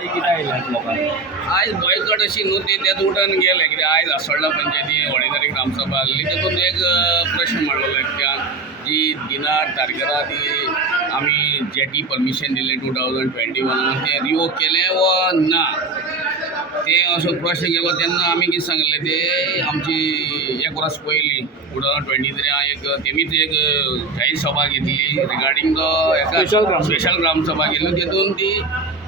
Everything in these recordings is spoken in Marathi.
आयज बॉयकट अशी न्हू ती त्यात उठून गेले कित्याक आयज आसोळडा पंचायती वडीधारी ग्रामसभा आसली तातूंत एक प्रश्न मांडलेलो कित्याक जी दिनार तारखेरा ती आमी जेटी परमिशन दिलें 2021 तें रिवोक केलें वा ना ते असो प्रश्न गेलो तेन्ना आमी कितें सांगलें ते आमची एक वर्स पयलीं 2023 एक तेमीच एक जाहीर सभा घेतली रिगार्डींग द एका स्पेशल ग्रामसभा केल्ली तेतून ती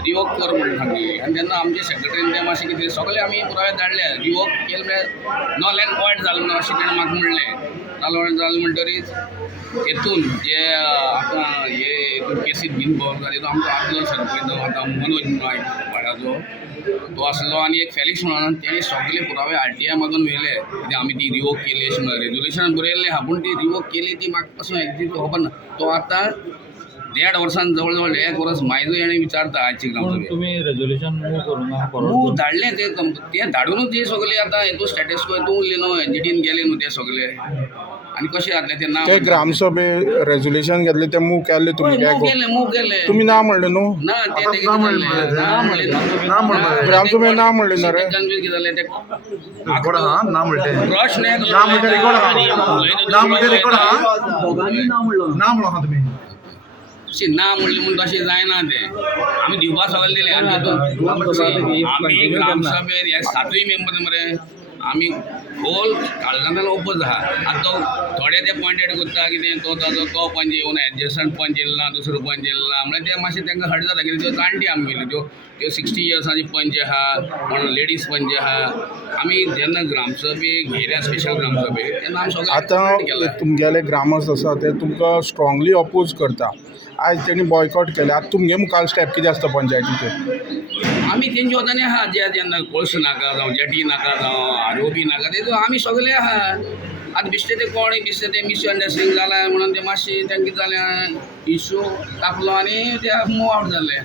रिवोक कर म्हणून सांगली आनी तेन्ना आमचे सेक्रेटरीन तें मातशें कितें सगळे आमी पुरावे धाडले रिवोक केलें म्हळ्यार नॉल एंड वॉयड जालें म्हणून अशें तेणें म्हाका म्हणलें नॉल वॉयड जालें म्हणटरीच हेतून जे आतां हे हेतून केसीत बीन भोंवप जाले तो आमचो आदलो सरपंच आतां मनोज म्हणून वाड्याचो तो आसलो आनी एक फॅलिक्स म्हणून तेणी सगळे पुरावे RTI मागून व्हेले कित्याक आमी ती रिवोक केली अशें म्हणून रेजोल्युशन बरयल्लें आहा पूण ती रिवोक केली ती म्हाका पासून एक्झॅक्ट खबर ना तो आतां 1.5 वर्सान जवळ जवळ 1 वर्स मायजो हेणें विचारता आयची ग्रामसभेक तुम्ही रेजोल्युशन मूव करूंक मूव धाडलें तें धाडूनच ते सगळे आतां हेतू स्टेटस को हितून उरले न्हू NGTन गेले न्हू ते सगळे आनी कशें जातलें तें ना ते ग्रामसभे रेजोल्युशन घेतले ते मूव केले तुम्ही मूव केले तुम्ही ना म्हणले न्हू ना ते ना म्हणले ग्रामसभे ना म्हणले ना रे कन्फ्यूज कितें जालें ते रेकॉर्ड आहा ना म्हणटे प्रश्न ना म्हणटे रेकॉर्ड आहा ना म्हणटे रेकॉर्ड आहा ना म्हणलो आहा तुम्ही ना म्हणलें म्हणून तशें जायना तें आमी दिवपा सगळे दिलें आनी तितून आमी ग्रामसभेत हे 7य मेंबर मरे आमी होल काळजांतल्यान ओपोज आहा आतां तो थोडे ते पॉयंट एड करता कितें तो पंच येवन एडजस्टंट पंच येयलो ना दुसरो पंच येयलो ना म्हळ्यार ते मातशें तांकां हट जाता कित्याक त्यो जाणटी आमगेल्यो त्यो 60 इयर्सांची पंच आहा कोण लेडीज पंच आहा आमी जेन्ना ग्रामसभेक घेयल्या स्पेशल ग्रामसभेक तेन्ना आमी सगळे आतां तुमगेले ग्रामस्थ आसा ते तुमकां स्ट्रॉंगली अपोज करता आयज तेणी बॉयकॉट केले आतां तुमगे मुखार स्टेप कितें आसता पंचायतीचे आमी तेंचे वतानी आहा जेन्ना कोळसो नाका जावं जेटी नाका जावं ROB नाका तेतून आमी सगळे आहा आतां बिश्टे ते कोणय बिश्टे ते मिसअंडरस्टँडींग जालां म्हणून ते मातशें तेंका कितें जालें इश्यू तापलो आनी ते मूव आवट जाले